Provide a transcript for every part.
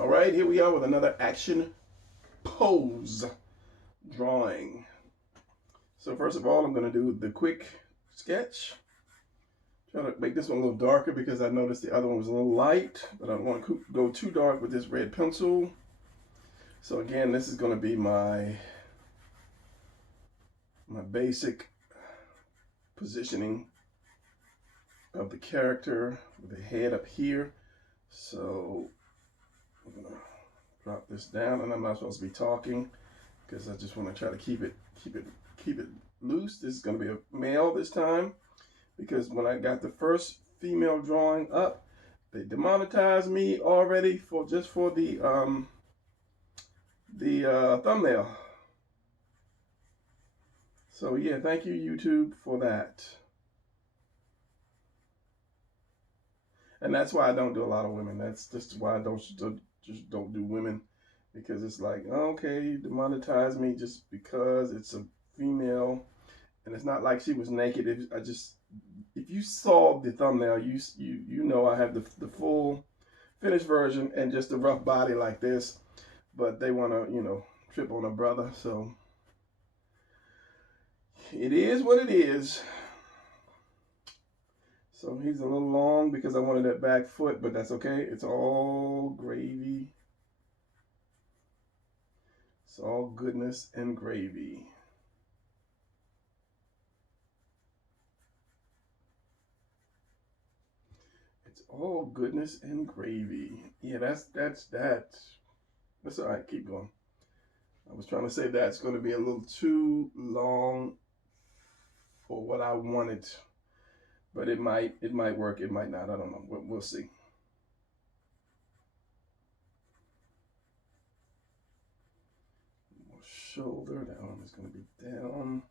All right, here we are with another action pose drawing. So first of all, I'm going to do the quick sketch. Try to make this one a little darker because I noticed the other one was a little light, but I don't want to go too dark with this red pencil. So again, this is going to be my basic positioning of the character with the head up here. So I'm going to drop this down, and I'm not supposed to be talking because I just want to try to keep it loose. This is going to be a male this time because when I got the first female drawing up, they demonetized me already for the thumbnail. So yeah, thank you YouTube for that. And that's why I don't do a lot of women. That's just why I just don't do women, because it's like, okay, you demonetize me just because it's a female, and it's not like she was naked. If you saw the thumbnail, you know I have the full finished version and just a rough body like this, but they want to trip on a brother, so it is what it is. So he's a little long because I wanted that back foot, but that's okay. It's all gravy. It's all goodness and gravy. It's all goodness and gravy. Yeah, that's all right. Keep going. I was trying to say that's going to be a little too long for what I wanted, but it might work. It might not. I don't know. We'll see. More shoulder. That arm is going to be down.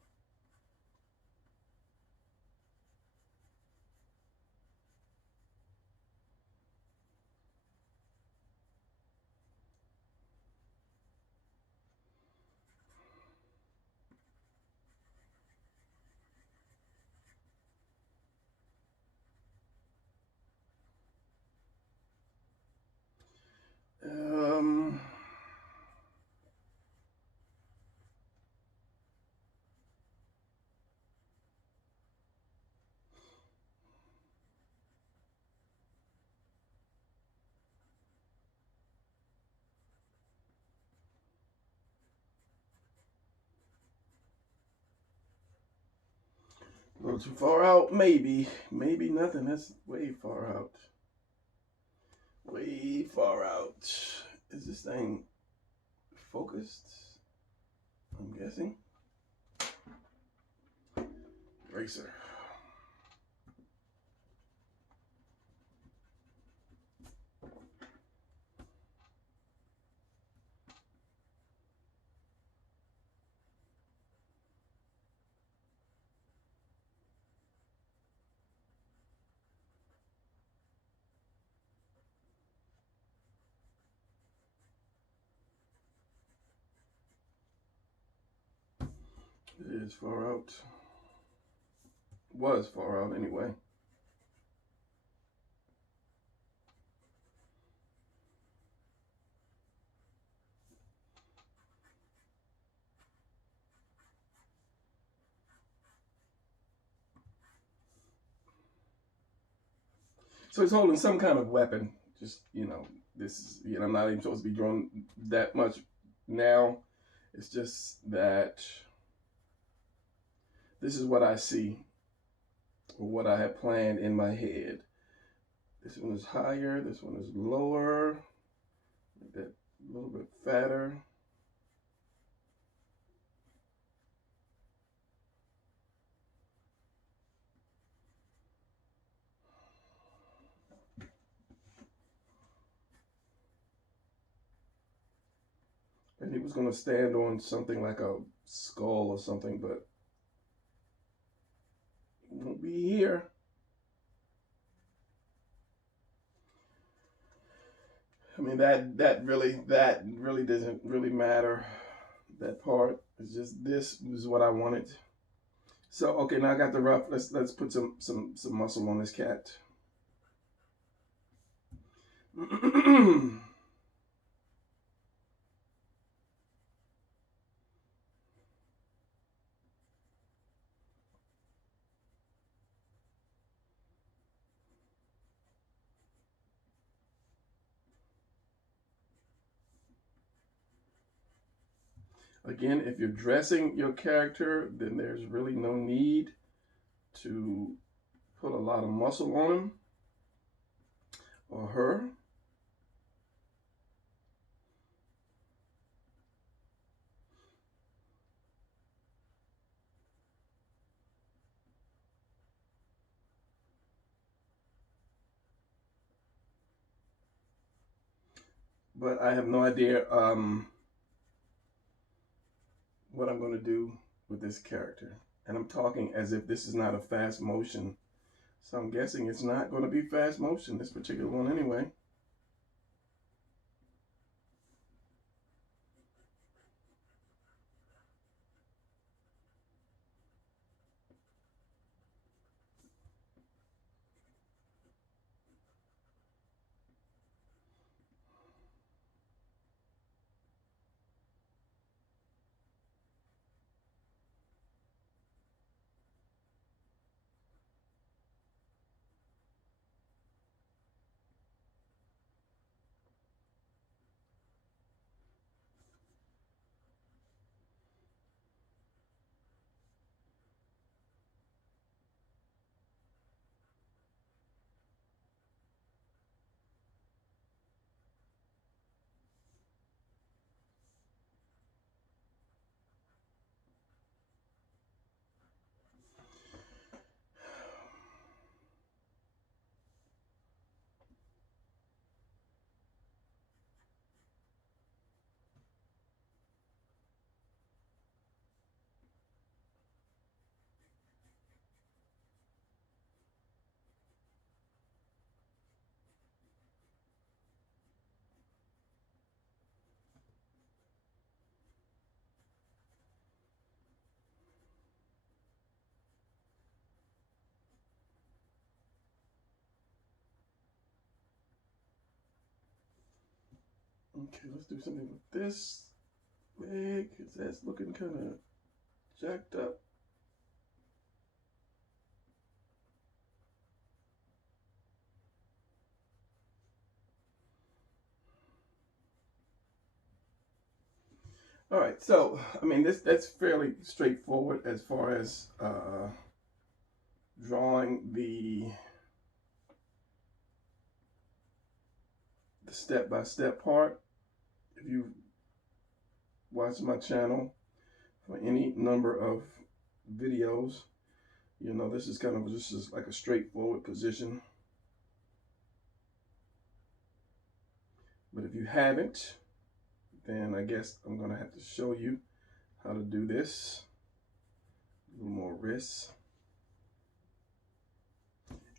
A little too far out, maybe nothing. That's way far out. Way far out. Is this thing focused? I'm guessing. Eraser. It is far out. Was far out anyway. So he's holding some kind of weapon. Just, this is, I'm not even supposed to be drawing that much now. It's just that this is what I see, or what I have planned in my head. This one is higher, this one is lower, that a little bit fatter. And he was going to stand on something like a skull or something, but he won't be here. I mean, that really doesn't really matter. That part is just, this is what I wanted. So okay, now I got the rough. Let's put some muscle on this cat. Again, if you're dressing your character, then there's really no need to put a lot of muscle on him or her. But I have no idea what I'm going to do with this character. And I'm talking as if this is not a fast motion. So I'm guessing it's not going to be fast motion, this particular one anyway. Okay, let's do something with this leg, because that's looking kind of jacked up. All right, so I mean that's fairly straightforward as far as drawing the step-by-step part. If you watch my channel for any number of videos, you know this is like a straightforward position. But if you haven't, then I guess I'm gonna have to show you how to do this. A little more wrists.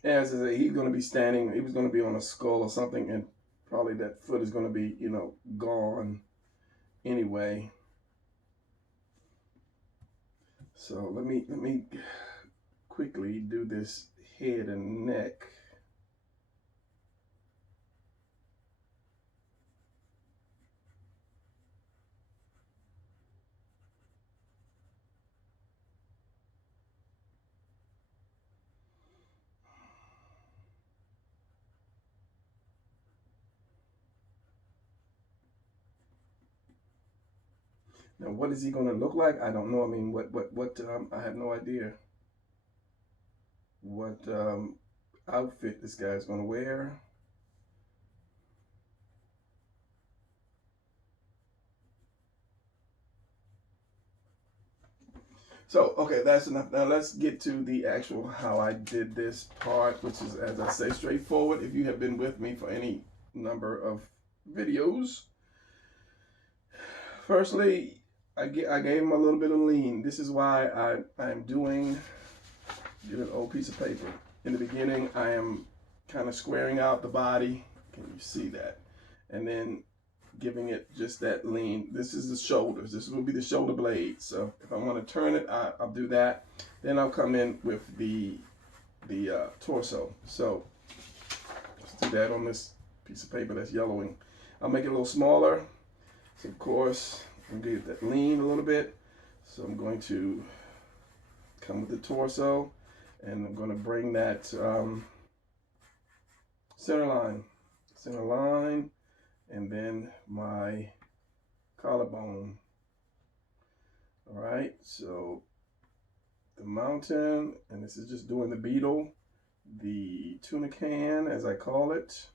As I say, he's gonna be standing, he was gonna be on a skull or something, and probably that foot is gonna be, you know, gone anyway. So let me quickly do this head and neck. Now, what is he going to look like? I don't know. I mean, what? I have no idea what outfit this guy's going to wear. So, okay, that's enough. Now let's get to the actual how I did this part, which is, as I say, straightforward. If you have been with me for any number of videos, firstly, I gave him a little bit of lean. This is why I'm doing, get an old piece of paper. In the beginning, I am kind of squaring out the body. Can you see that? And then giving it just that lean. This is the shoulders. This will be the shoulder blade. So if I want to turn it, I'll do that. Then I'll come in with the torso. So let's do that on this piece of paper that's yellowing. I'll make it a little smaller. So of course, I'm going to get that lean a little bit. So I'm going to come with the torso, and I'm going to bring that center line, and then my collarbone. All right, so the mountain, and this is just doing the beetle, the tuna can, as I call it,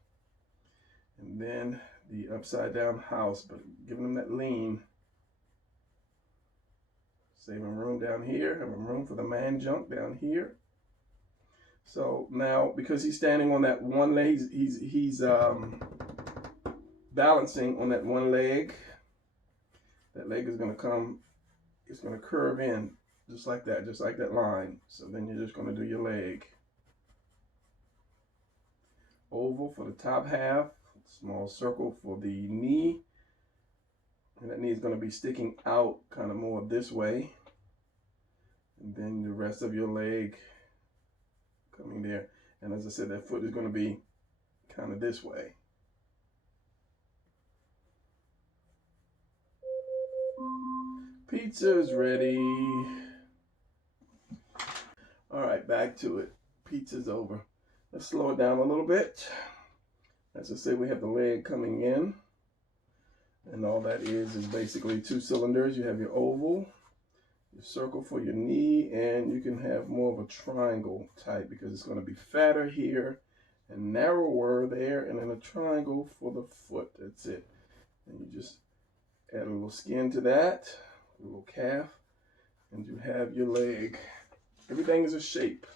and then the upside down house, but giving them that lean. Saving room down here, having room for the man junk down here. So now, because he's standing on that one leg, he's balancing on that one leg. That leg is going to come, it's going to curve in just like that line. So then you're just going to do your leg. Oval for the top half, small circle for the knee. And that knee is going to be sticking out kind of more this way. And then the rest of your leg coming there. And as I said, that foot is going to be kind of this way. Pizza is ready. All right, back to it. Pizza's over. Let's slow it down a little bit. As I say, we have the leg coming in. And all that is basically 2 cylinders. You have your oval, your circle for your knee, and you can have more of a triangle type because it's going to be fatter here and narrower there, and then a triangle for the foot. That's it. And you just add a little skin to that, a little calf, and you have your leg. Everything is a shape.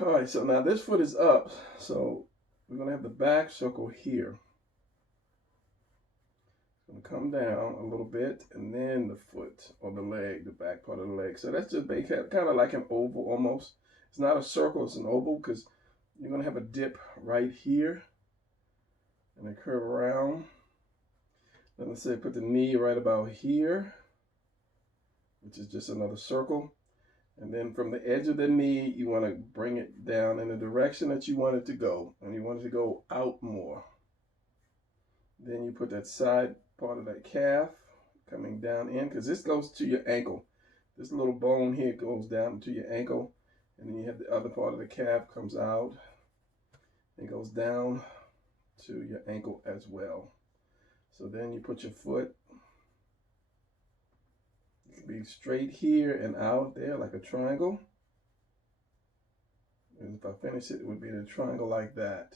All right, so now this foot is up, so we're going to have the back circle here. It's going to come down a little bit, and then the foot or the leg, the back part of the leg. So that's just kind of like an oval almost. It's not a circle, it's an oval because you're going to have a dip right here and then curve around. Then let's say put the knee right about here, which is just another circle. And then from the edge of the knee, you want to bring it down in the direction that you want it to go. And you want it to go out more. Then you put that side part of that calf coming down in, because this goes to your ankle. This little bone here goes down to your ankle. And then you have the other part of the calf comes out. It goes down to your ankle as well. So then you put your foot, it can be straight here and out there like a triangle. And if I finish it, it would be a triangle like that.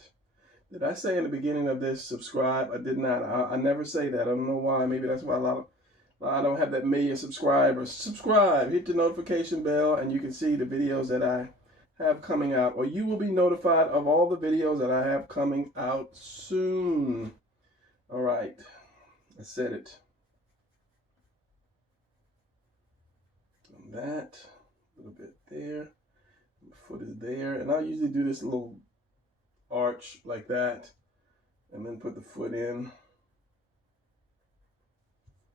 Did I say in the beginning of this, subscribe? I did not. I never say that. I don't know why. Maybe that's why I don't have that million subscribers. Subscribe, hit the notification bell, and you can see the videos that I have coming out, or you will be notified of all the videos that I have coming out soon. All right, I said it. That, a little bit there, the foot is there, and I usually do this little arch like that, and then put the foot in.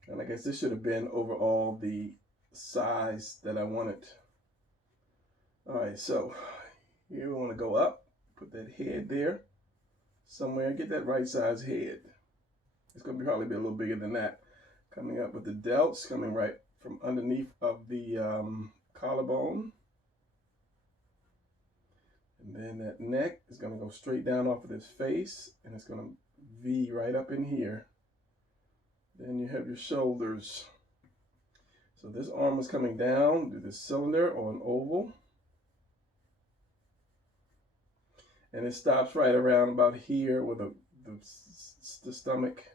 And I guess this should have been over all the size that I wanted. All right, so here we want to go up, put that head there somewhere, get that right size head. It's going to probably be a little bigger than that. Coming up with the delts, coming right from underneath of the collarbone. And then that neck is going to go straight down off of this face, and it's going to V right up in here. Then you have your shoulders. So this arm is coming down, do this cylinder or an oval. And it stops right around about here with the stomach,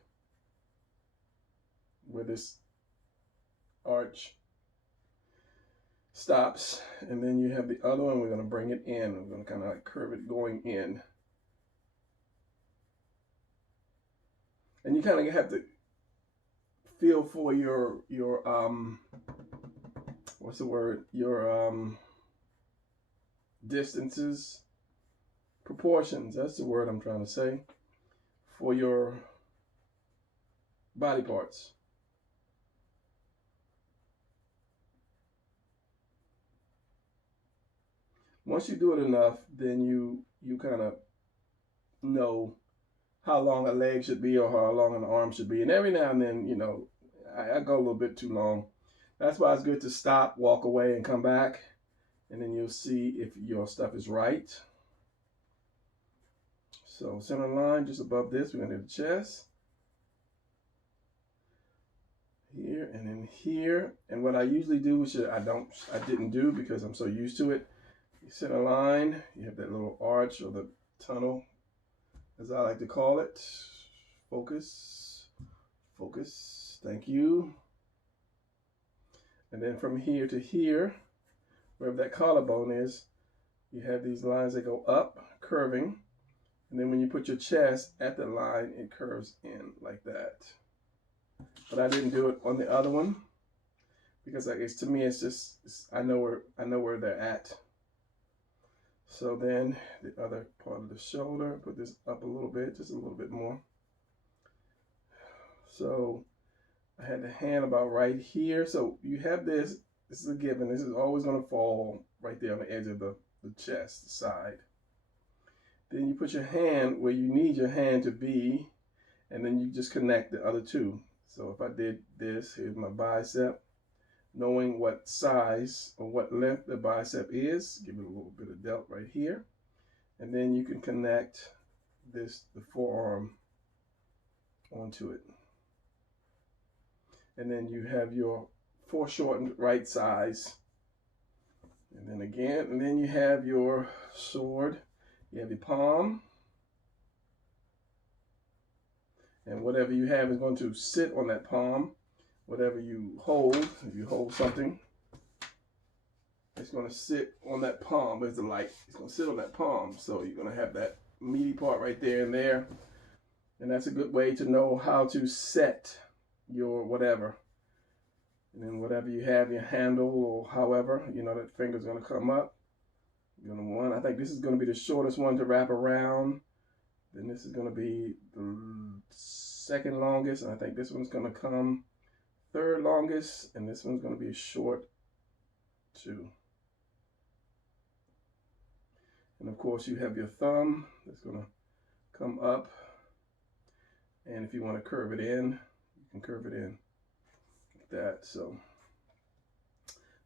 where this arch stops. And then you have the other one, we're going to bring it in. We're going to kind of like curve it going in. And you kind of have to feel for your what's the word? Your distances, proportions, that's the word I'm trying to say, for your body parts. Once you do it enough, then you kind of know how long a leg should be or how long an arm should be. And every now and then, you know, I go a little bit too long. That's why it's good to stop, walk away, and come back. And then you'll see if your stuff is right. So center line just above this, we're going to do the chest. Here, here and in here. And what I usually do, which I didn't do because I'm so used to it, you set a line, you have that little arch or the tunnel, as I like to call it. Focus, focus, thank you. And then from here to here, wherever that collarbone is, you have these lines that go up, curving. And then when you put your chest at the line, it curves in like that. But I didn't do it on the other one because to me, it's just, I know where they're at. So then the other part of the shoulder, put this up a little bit, just a little bit more. So I had the hand about right here. So you have this is a given. This is always going to fall right there on the edge of the chest, the side. Then you put your hand where you need your hand to be, and then you just connect the other two. So if I did this, here's my bicep. Knowing what size or what length the bicep is, give it a little bit of delt right here. And then you can connect the forearm onto it. And then you have your foreshortened right size. And then again, and then you have your sword. You have your palm. And whatever you have is going to sit on that palm. Whatever you hold, if you hold something, it's going to sit on that palm. It's going to sit on that palm. So you're going to have that meaty part right there and there. And that's a good way to know how to set your whatever. And then whatever you have, your handle or however, you know, that finger's going to come up. You're going to want, I think this is going to be the shortest one to wrap around. Then this is going to be the second longest. And I think this one's going to come third longest. And this one's going to be short too. And of course you have your thumb that's going to come up. And if you want to curve it in, you can curve it in like that. So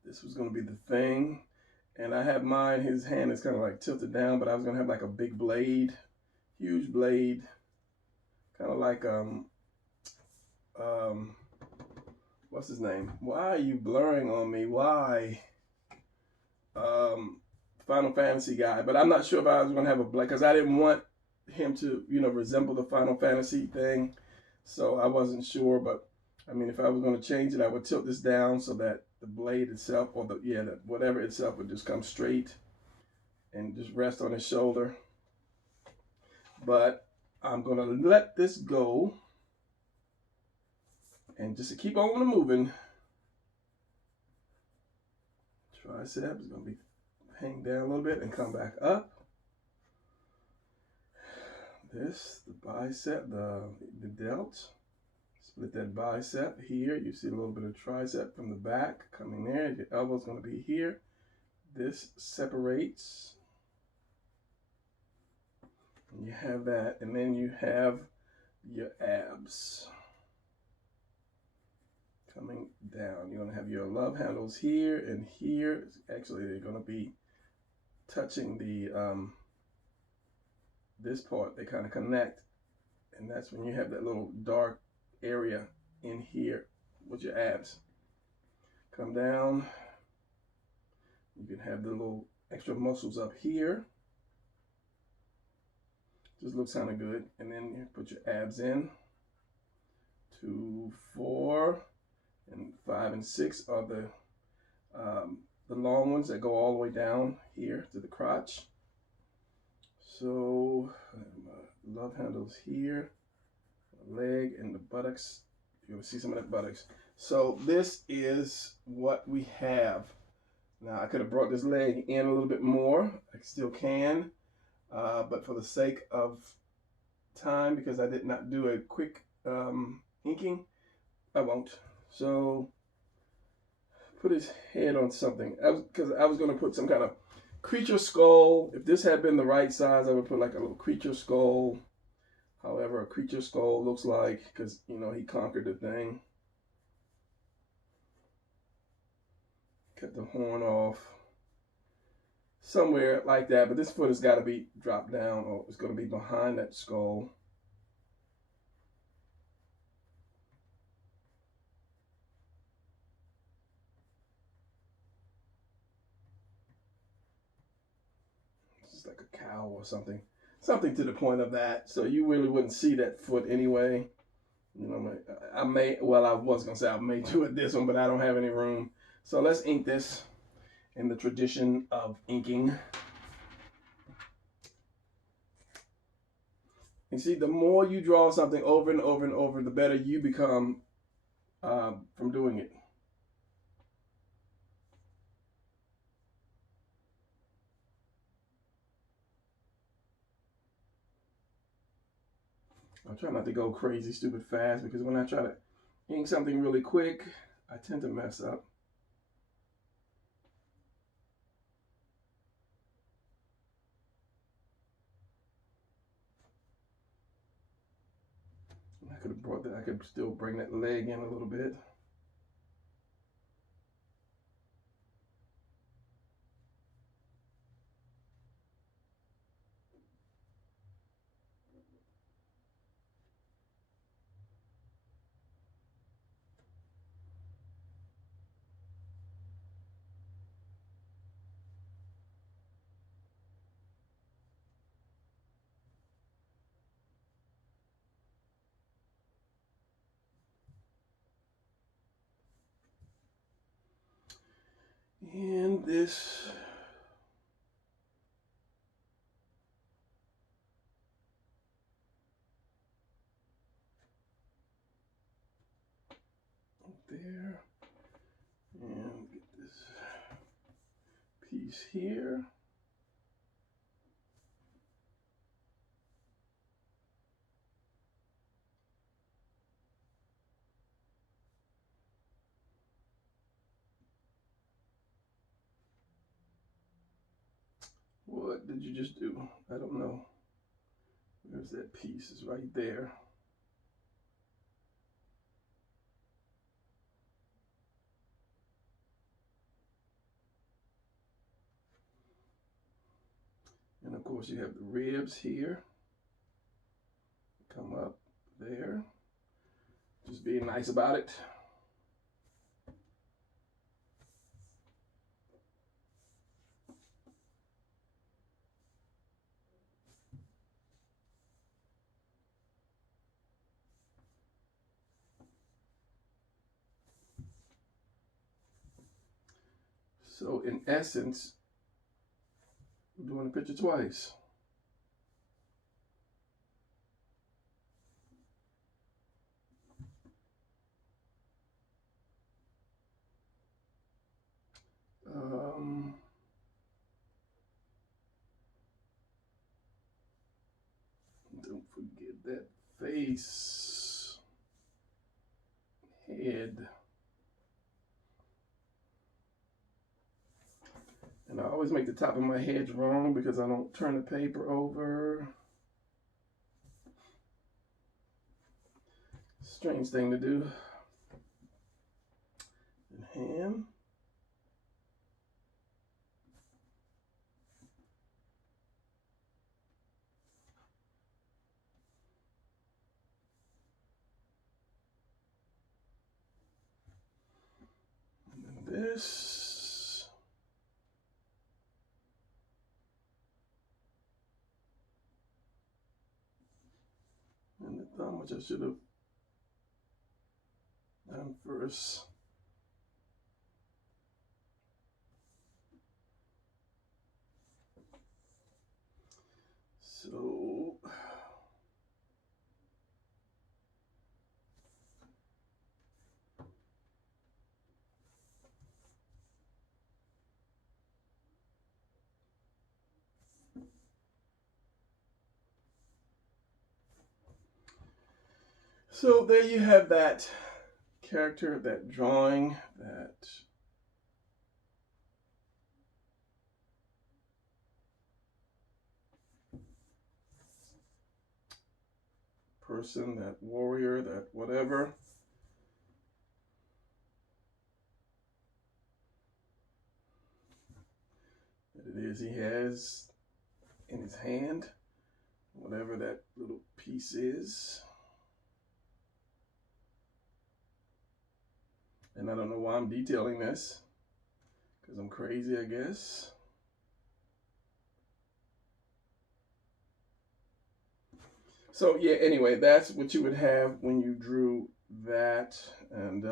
this was going to be the thing. And I have mine, his hand is kind of like tilted down, but I was going to have like a big blade, huge blade, kind of like, what's his name? Why are you blurring on me? Why? Final Fantasy guy. But I'm not sure if I was going to have a blade, because I didn't want him to, you know, resemble the Final Fantasy thing. So I wasn't sure, but I mean, if I was going to change it, I would tilt this down so that the blade itself, or whatever itself would just come straight and just rest on his shoulder. But I'm going to let this go and just to keep on moving. Tricep is going to be hang down a little bit and come back up. This, the bicep, the delt. Split that bicep here. You see a little bit of tricep from the back coming there. Your elbow's going to be here. This separates. And you have that. And then you have your abs coming down. You're going to have your love handles here and here. Actually, they're going to be touching the this part. They kind of connect. And that's when you have that little dark area in here with your abs. Come down. You can have the little extra muscles up here. Just looks kind of good. And then you put your abs in. 2, 4, and 5 and 6 are the long ones that go all the way down here to the crotch. So love handles here. Leg and the buttocks. You're going to see some of that buttocks. So this is what we have. Now I could have brought this leg in a little bit more. I still can. But for the sake of time, because I did not do a quick inking, I won't. So put his head on something. Because I was going to put some kind of creature skull. If this had been the right size, I would put like a little creature skull. However, a creature skull looks like, because, you know, he conquered the thing. Cut the horn off. Somewhere like that. But this foot has got to be dropped down, or it's going to be behind that skull. cow or something. Something to the point of that. So you really wouldn't see that foot anyway. You know, well, I was going to say I may do it this one, but I don't have any room. So let's ink this in the tradition of inking. You see, the more you draw something over and over and over, the better you become from doing it. I try not to go crazy, stupid fast, because when I try to ink something really quick, I tend to mess up. I could have brought that, I could still bring that leg in a little bit. And this there, and get this piece here. What did you just do? I don't know. There's that piece, it's right there. And of course you have the ribs here. Come up there. Just being nice about it. So in essence, I'm doing the picture twice. Don't forget that face, head. And I always make the top of my head wrong because I don't turn the paper over. Strange thing to do. And hand. And then this. And the thumb, which I should have done first. So there you have that character, that drawing, that person, that warrior, that whatever. That it is he has in his hand, whatever that little piece is. And I don't know why I'm detailing this, because I'm crazy, I guess. So yeah, anyway, that's what you would have when you drew that. And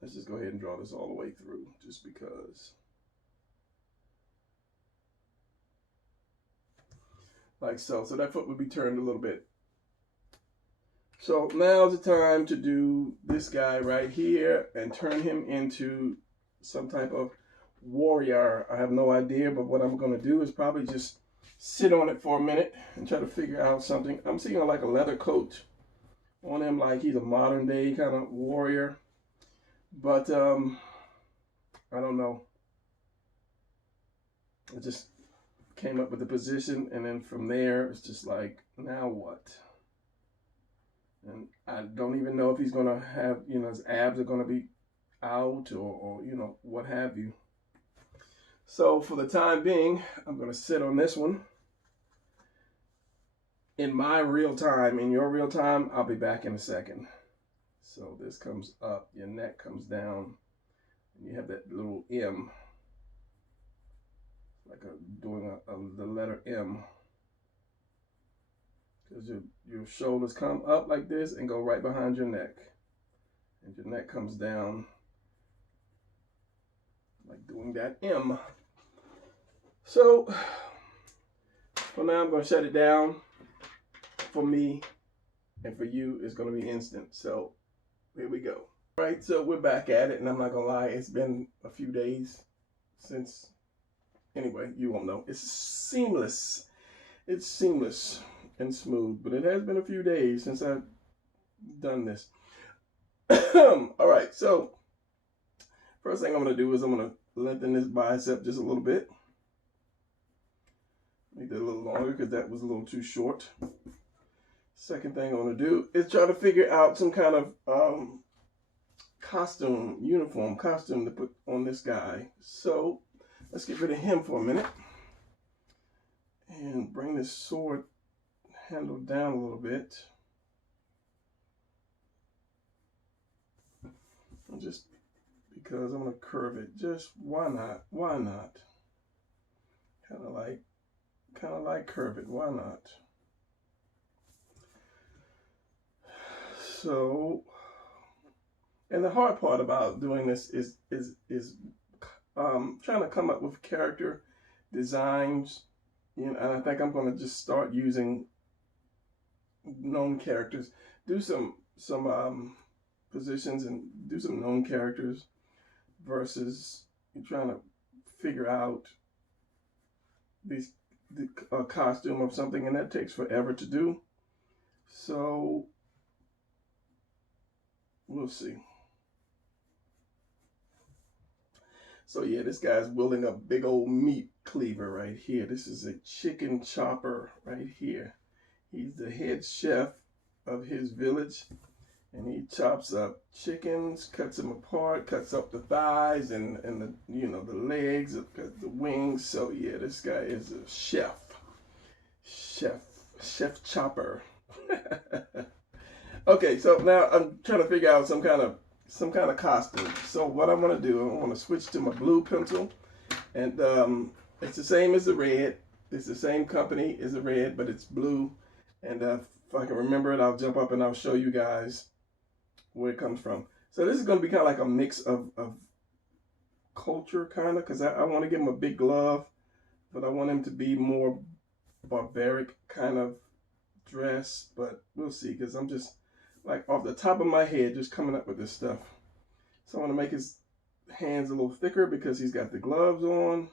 let's just go ahead and draw this all the way through, just because. Like so. So that foot would be turned a little bit. So now's the time to do this guy right here and turn him into some type of warrior. I have no idea, but what I'm going to do is probably just sit on it for a minute and try to figure out something. I'm seeing like a leather coat on him, like he's a modern day kind of warrior. But I don't know. I just came up with the position, and then from there it's just like, now what? And I don't even know if he's gonna have, you know, his abs are gonna be out, or you know, what have you. So for the time being, I'm gonna sit on this one. In my real time, in your real time, I'll be back in a second. So this comes up, your neck comes down, and you have that little M, like doing the letter M. Because your shoulders come up like this and go right behind your neck. And your neck comes down like doing that M. So for now, I'm going to shut it down. For me and for you, it's going to be instant. So here we go. All right, so we're back at it, and I'm not going to lie, it's been a few days since, anyway, you won't know. It's seamless. It's seamless and smooth, but it has been a few days since I've done this. All right, so first thing I'm going to do is I'm going to lengthen this bicep just a little bit. Make that a little longer because that was a little too short. Second thing I'm going to do is try to figure out some kind of uniform costume to put on this guy. So let's get rid of him for a minute and bring this sword handle down a little bit. Just because I'm going to curve it. Just why not? Why not? Kind of like curve it. Why not? So, and the hard part about doing this is trying to come up with character designs. You know, and I think I'm going to just start using known characters. Do some positions and do some known characters versus trying to figure out the costume of something, and that takes forever to do. So we'll see. So yeah, this guy's wielding a big old meat cleaver right here. This is a chicken chopper right here. He's the head chef of his village, and he chops up chickens, cuts them apart, cuts up the thighs and the, you know, the legs, the wings. So yeah, this guy is a chef chopper. Okay, so now I'm trying to figure out some kind of costume. So what I'm gonna do, I'm gonna switch to my blue pencil, and it's the same as the red. It's the same company as the red, but it's blue. And if I can remember it, I'll jump up and I'll show you guys where it comes from. So this is going to be kind of like a mix of culture, kind of, because I want to give him a big glove, but I want him to be more barbaric kind of dress. But we'll see, because I'm just like off the top of my head just coming up with this stuff. So I want to make his hands a little thicker because he's got the gloves on.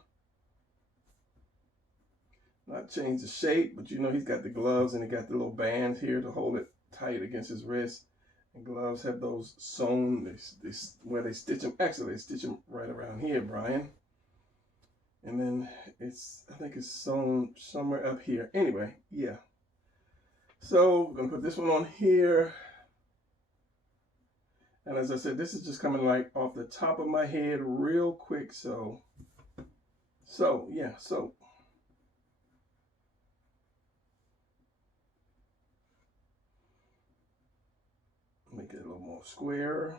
Not change the shape, but you know he's got the gloves and he got the little band here to hold it tight against his wrist. And gloves have those sewn, where they stitch them. Actually, they stitch them right around here, Brian. And then I think it's sewn somewhere up here. Anyway, yeah. So we're gonna put this one on here. And as I said, this is just coming like off the top of my head real quick. So yeah, so. Make it a little more square.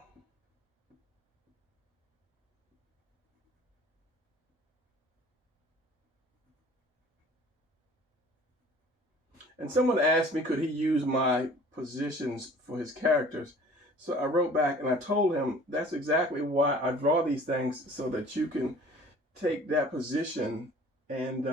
And someone asked me, could he use my positions for his characters? So I wrote back and I told him that's exactly why I draw these things, so that you can take that position and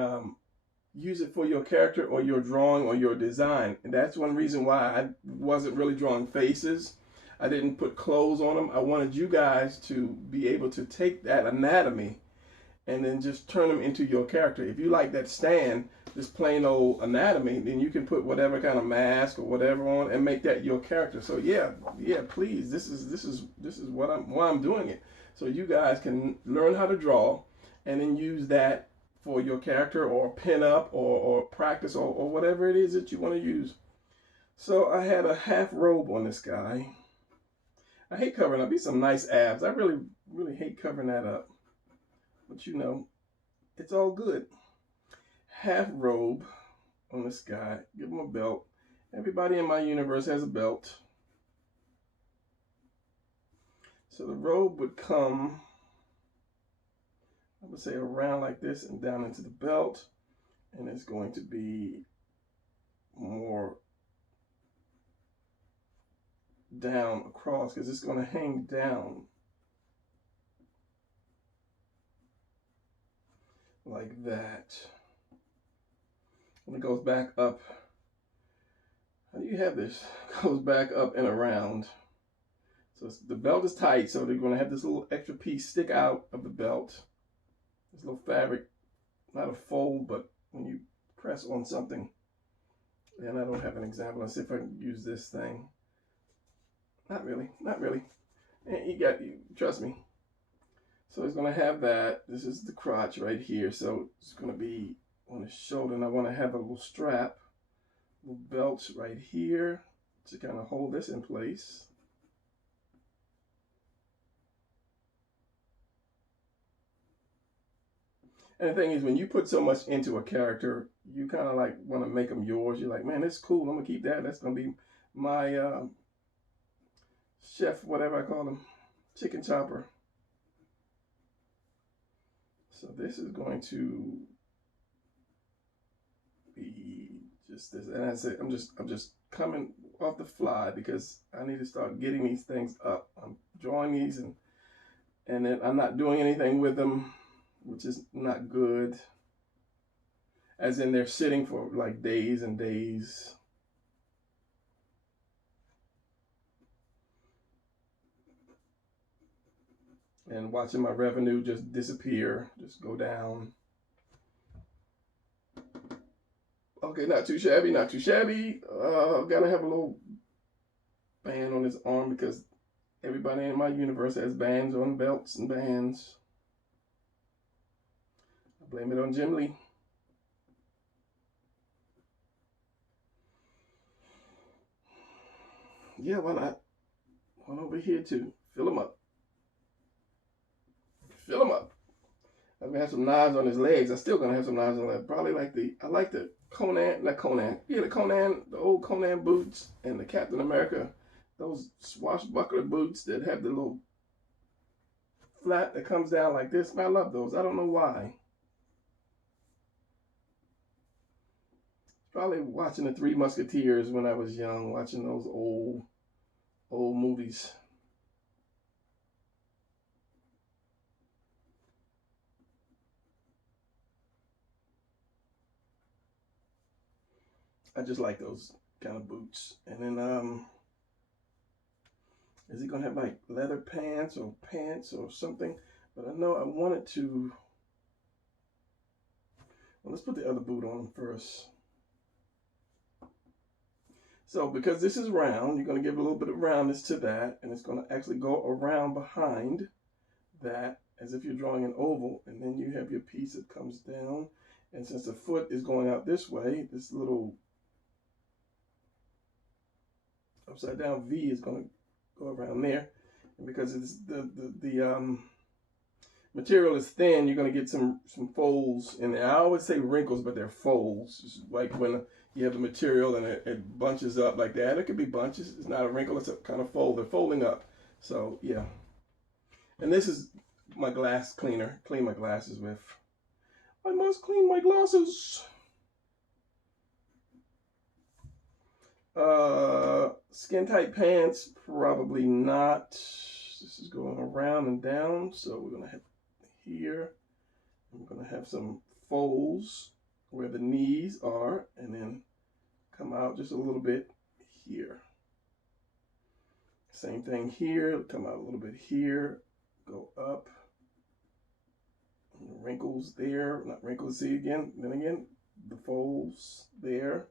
use it for your character or your drawing or your design. And that's one reason why I wasn't really drawing faces. I didn't put clothes on them. I wanted you guys to be able to take that anatomy and then just turn them into your character. If you like that stand, this plain old anatomy, then you can put whatever kind of mask or whatever on and make that your character. So yeah, please, this is why I'm doing it. So you guys can learn how to draw and then use that for your character, or pin up, or practice, or whatever it is that you want to use. So I had a half robe on this guy. I hate covering up. These some nice abs. I really hate covering that up. But you know, it's all good. Half robe on this guy. Give him a belt. Everybody in my universe has a belt. So the robe would come, I would say, around like this and down into the belt. And it's going to be more down across, because it's going to hang down like that. And it goes back up. How do you have this? It goes back up and around. So the belt is tight, so they're going to have this little extra piece stick out of the belt. This little fabric, not a fold, but when you press on something. And I don't have an example. Let's see if I can use this thing. Not really. You trust me. So it's going to have that. This is the crotch right here. So it's going to be on his shoulder, and I want to have a little strap, little belt right here to kind of hold this in place. And the thing is, when you put so much into a character, you kind of like want to make them yours. You're like, man, it's cool. I'm going to keep that. That's going to be my chef, whatever I call him, chicken chopper. So this is going to be just this. And I say, I'm just coming off the fly because I need to start getting these things up. I'm drawing these and then I'm not doing anything with them, which is not good. As in, they're sitting for like days and days. And watching my revenue just disappear, just go down. Okay, not too shabby, not too shabby. Gotta have a little band on his arm because everybody in my universe has bands on belts and bands. I blame it on Jim Lee. Yeah, why not? One over here too. Fill him up. Fill him up. I'm gonna have some knives on his legs. I'm still gonna have some knives on that. Probably like I like the the old Conan boots and the Captain America, those swashbuckler boots that have the little flat that comes down like this. I love those. I don't know why. Probably watching the Three Musketeers when I was young, watching those old movies. I just like those kind of boots. And then is he gonna have like leather pants or something? But I know I wanted to. Well, let's put the other boot on him first. So because this is round, you're going to give a little bit of roundness to that, and it's going to actually go around behind that as if you're drawing an oval, and then you have your piece that comes down. And since the foot is going out this way, this little upside down V is going to go around there. And because it's the material is thin, you're going to get some folds in there. I always say wrinkles, but they're folds. It's like when you have the material and it bunches up like that. It could be bunches. It's not a wrinkle. It's a kind of fold. They're folding up. So, yeah. And this is my glass cleaner. Clean my glasses with. I must clean my glasses. Skin tight pants, probably not. This is going around and down, so we're gonna have here. I'm gonna have some folds where the knees are, and then come out just a little bit here. Same thing here, come out a little bit here, go up. Wrinkles there, not wrinkles, see again, then again, the folds there.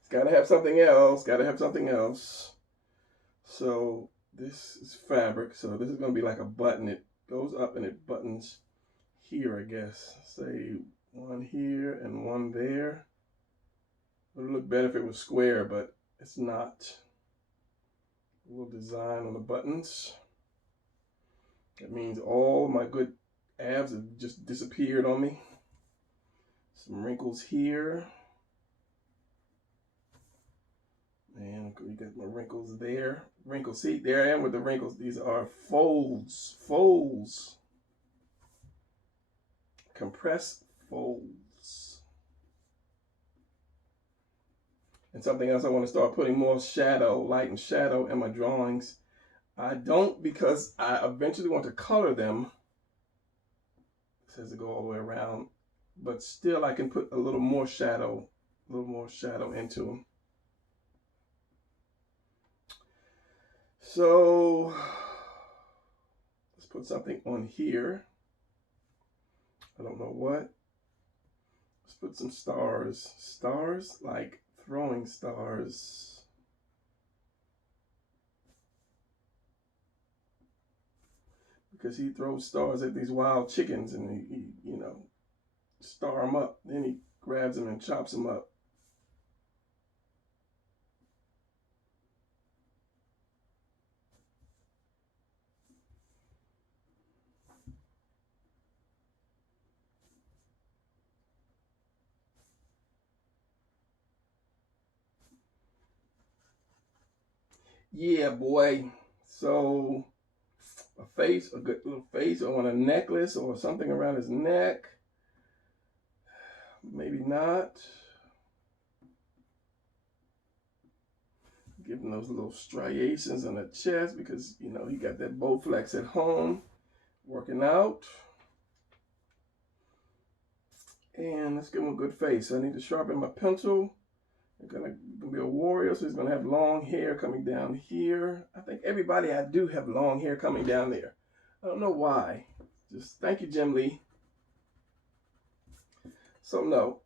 It's gotta have something else, gotta have something else. So this is fabric, so this is gonna be like a button. It goes up and it buttons here, I guess. Say one here and one there. It would look better if it was square, but it's not. A little design on the buttons. That means all my good abs have just disappeared on me. Some wrinkles here. And we got my wrinkles there. Wrinkles, see, there I am with the wrinkles. These are folds, folds. Compressed folds. And something else, I want to start putting more shadow, light and shadow in my drawings. I don't, because I eventually want to color them. It says to go all the way around, but still I can put a little more shadow into them. So let's put something on here. I don't know what. Let's put some stars. Stars, like throwing stars. Because he throws stars at these wild chickens and he you know, star them up. Then he grabs them and chops them up. Yeah, boy. So a face, a good little face on a necklace or something around his neck. Maybe not. Give him those little striations on the chest because, you know, he got that Bowflex at home working out. And let's give him a good face. I need to sharpen my pencil. I'm gonna be a warrior, so he's gonna have long hair coming down here. I think everybody I do have long hair coming down there. I don't know why. Just thank you, Jim Lee. So no,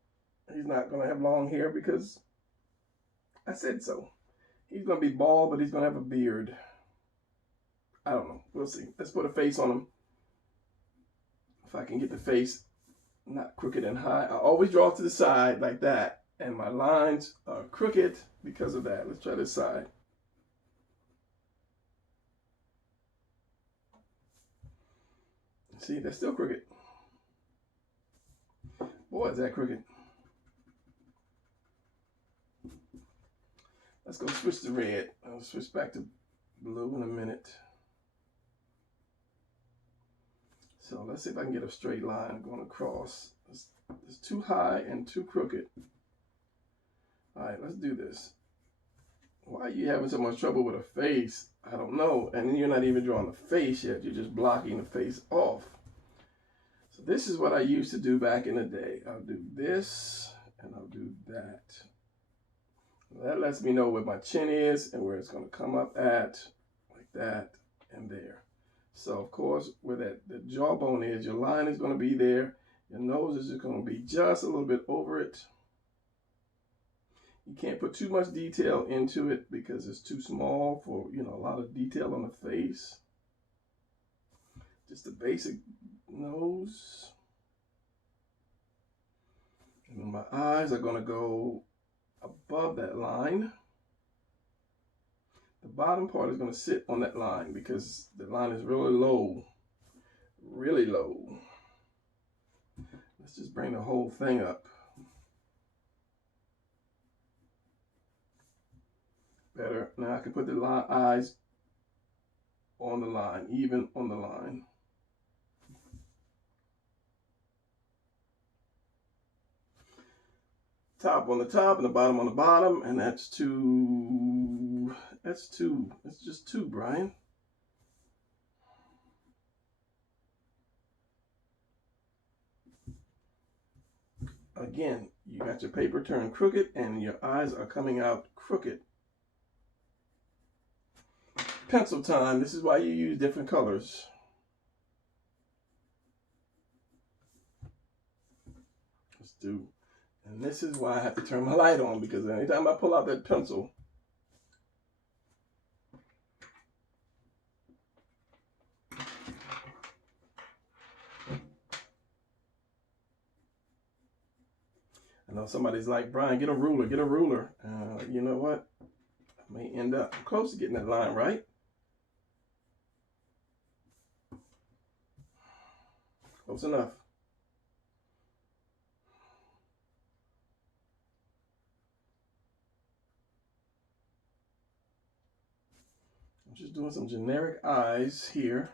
he's not gonna have long hair because I said so. He's gonna be bald, but he's gonna have a beard. I don't know. We'll see. Let's put a face on him. If I can get the face not crooked and high. I always draw to the side like that. And my lines are crooked because of that. Let's try this side. See, that's still crooked. Boy, is that crooked. Let's go switch to red. I'll switch back to blue in a minute. So let's see if I can get a straight line going across. It's too high and too crooked. All right, let's do this. Why are you having so much trouble with a face? I don't know. And you're not even drawing the face yet. You're just blocking the face off. So this is what I used to do back in the day. I'll do this and I'll do that. That lets me know where my chin is and where it's going to come up at, like that and there. So of course, where the jawbone is, your line is going to be there. Your nose is just going to be just a little bit over it. You can't put too much detail into it because it's too small for, you know, a lot of detail on the face. Just the basic nose. And my eyes are going to go above that line. The bottom part is going to sit on that line because the line is really low. Really low. Let's just bring the whole thing up. Better. Now I can put the eyes on the line, even on the line. top on the top and the bottom on the bottom, and that's two. That's two. That's just two, Brian. Again, you got your paper turned crooked and your eyes are coming out crooked. Pencil time. This is why you use different colors. Let's do. And this is why I have to turn my light on, because anytime I pull out that pencil, I know somebody's like, Brian, get a ruler, get a ruler. You know what? I may end up close to getting that line right. Close enough. I'm just doing some generic eyes here.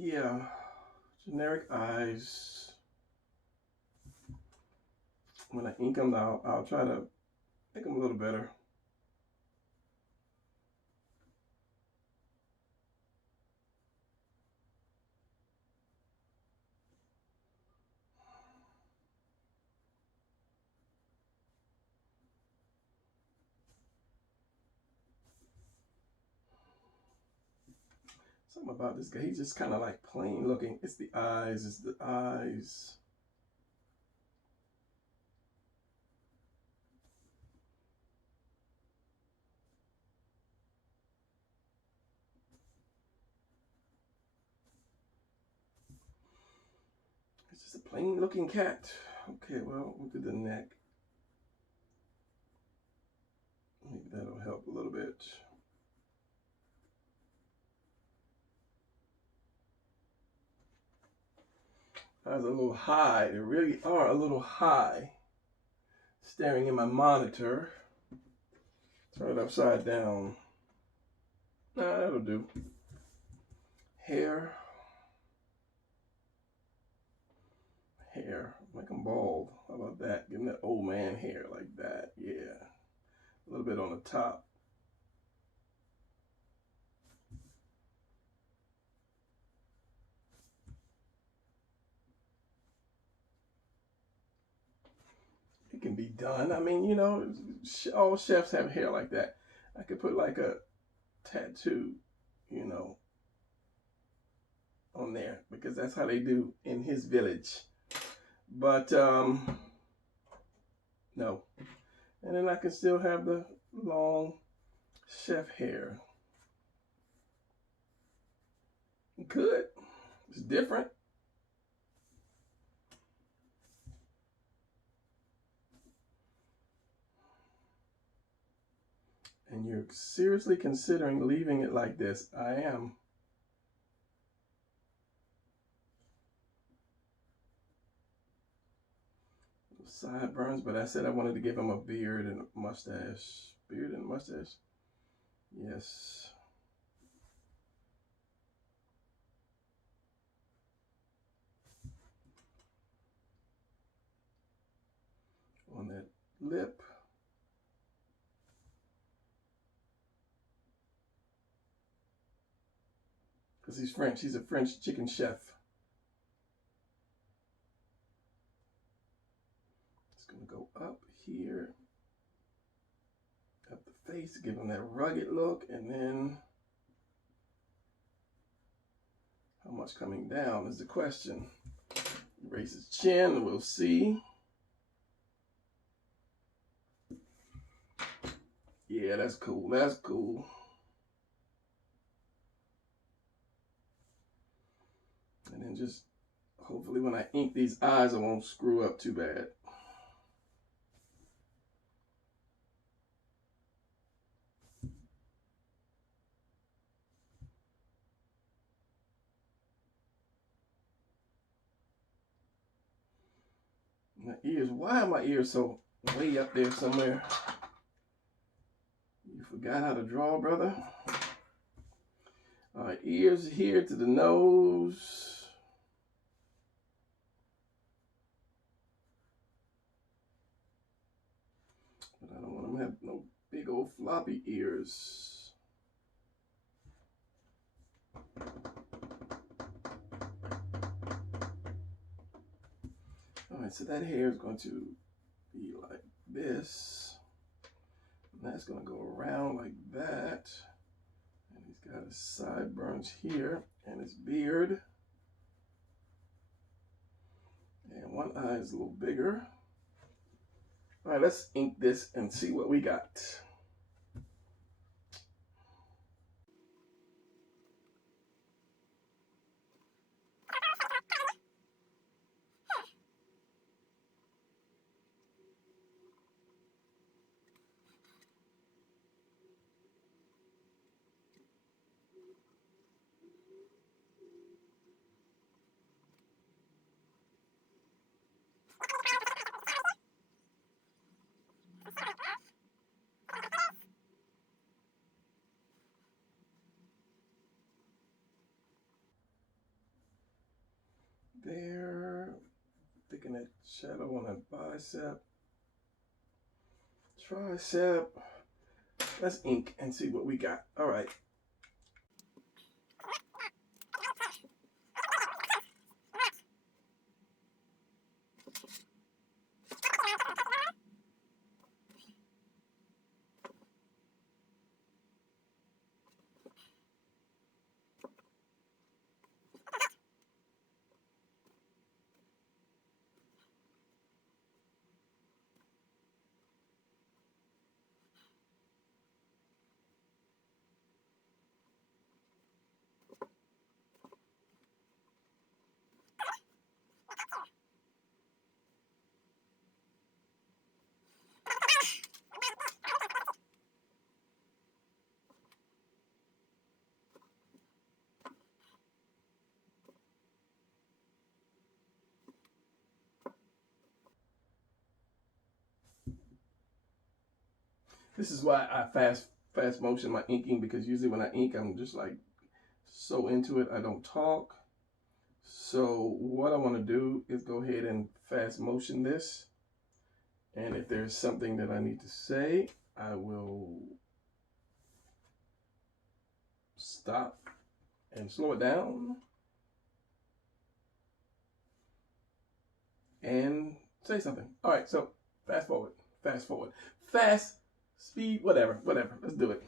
Yeah, generic eyes. When I ink them out, I'll try to make them a little better. Something about this guy, he's just kind of like plain looking. It's the eyes, it's the eyes. It's just a plain looking cat. Okay, well, we'll do the neck. Maybe that'll help a little bit. Eyes are a little high. They really are a little high. Staring in my monitor. Turn it upside down. Nah, that'll do. Hair. Hair. Make them bald. How about that? Give them that old man hair like that. Yeah. A little bit on the top. It can be done. I mean, you know, all chefs have hair like that. I could put like a tattoo, you know, on there, because that's how they do in his village. But no. And then I can still have the long chef hair. Could. It's different. And you're seriously considering leaving it like this. I am. Sideburns, but I said I wanted to give him a beard and a mustache. Beard and mustache? Yes. On that lip. Because he's French. He's a French chicken chef. It's going to go up here. Up the face, give him that rugged look. And then how much coming down is the question. Raise his chin, we'll see. Yeah, that's cool. That's cool. And then just, hopefully when I ink these eyes, I won't screw up too bad. My ears, why are my ears so way up there somewhere? You forgot how to draw, brother? All right, ears here to the nose. But I don't want them to have no big old floppy ears. All right, so that hair is going to be like this. And that's going to go around like that. And he's got his sideburns here and his beard. And one eye is a little bigger. All right, let's ink this and see what we got. There, picking that shadow on that bicep, tricep. Let's ink and see what we got. All right. This is why I fast motion my inking, because usually when I ink, I'm just like so into it, I don't talk. So what I want to do is go ahead and fast motion this. And if there's something that I need to say, I will stop and slow it down and say something. All right, so fast forward, fast, speed, whatever. Let's do it.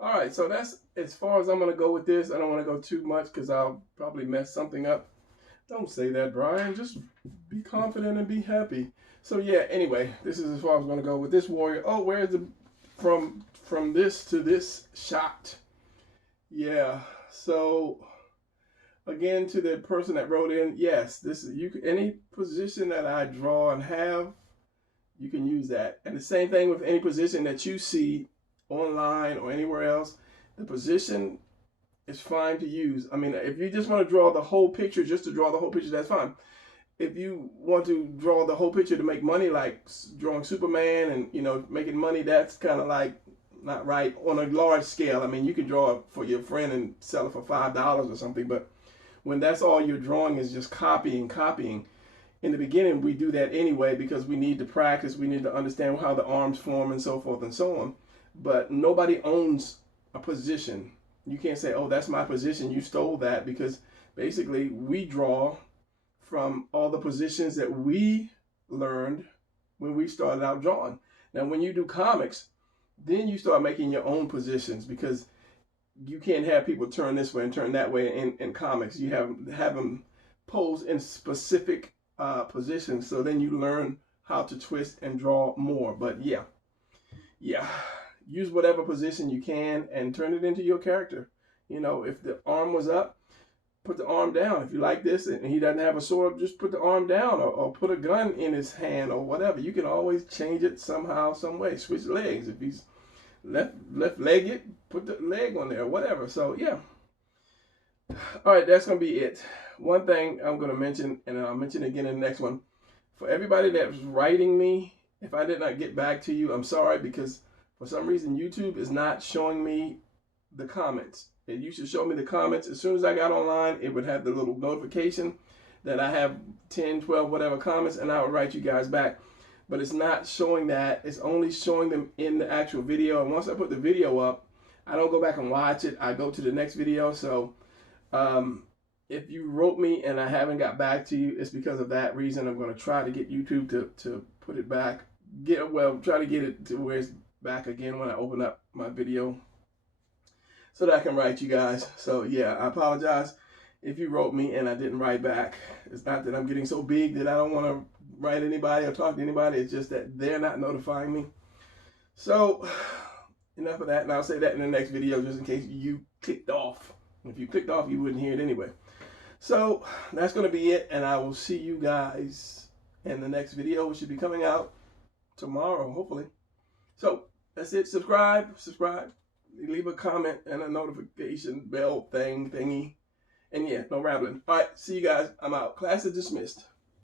All right, so that's as far as I'm going to go with this. I don't want to go too much because I'll probably mess something up. Don't say that, Brian. Just be confident and be happy. So yeah, anyway, this is as far as I'm going to go with this warrior. Oh, where's the from this to this shot? Yeah. So again, to the person that wrote in, yes, this is you. Any position that I draw and have, you can use that. And the same thing with any position that you see online or anywhere else. The position is fine to use. I mean, if you just want to draw the whole picture, just to draw the whole picture, that's fine. If you want to draw the whole picture to make money, like drawing Superman and, you know, making money, that's kind of like not right on a large scale. I mean, you can draw it for your friend and sell it for $5 or something, but when that's all you're drawing is just copying, in the beginning, we do that anyway because we need to practice. We need to understand how the arms form and so forth and so on. But nobody owns a position. You can't say, oh, that's my position, you stole that, because basically we draw from all the positions that we learned when we started out drawing. Now, when you do comics, then you start making your own positions, because you can't have people turn this way and turn that way in comics. You have them pose in specific positions, so then you learn how to twist and draw more. But yeah, use whatever position you can and turn it into your character. You know, if the arm was up, put the arm down. If you like this and he doesn't have a sword, just put the arm down, or put a gun in his hand or whatever. You can always change it somehow, some way. Switch legs. If he's left-legged, put the leg on there, whatever. So yeah. All right, that's going to be it. One thing I'm going to mention, and I'll mention it again in the next one. For everybody that's writing me, if I did not get back to you, I'm sorry, because for some reason YouTube is not showing me the comments. It used to show me the comments. As soon as I got online, it would have the little notification that I have 10, 12, whatever comments, and I would write you guys back. But it's not showing that. It's only showing them in the actual video. And once I put the video up, I don't go back and watch it. I go to the next video. So if you wrote me and I haven't got back to you, it's because of that reason. I'm going to try to get YouTube to put it back. Try to get it to where it's back again when I open up my video, so that I can write you guys. So yeah, I apologize if you wrote me and I didn't write back. It's not that I'm getting so big that I don't want to write anybody or talk to anybody. It's just that they're not notifying me. So enough of that, and I'll say that in the next video just in case you clicked off. If you clicked off, you wouldn't hear it anyway. So that's going to be it, and I will see you guys in the next video, which should be coming out tomorrow, hopefully. So that's it. Subscribe. Leave a comment and a notification bell thingy. And yeah, no rambling. All right, see you guys. I'm out. Class is dismissed.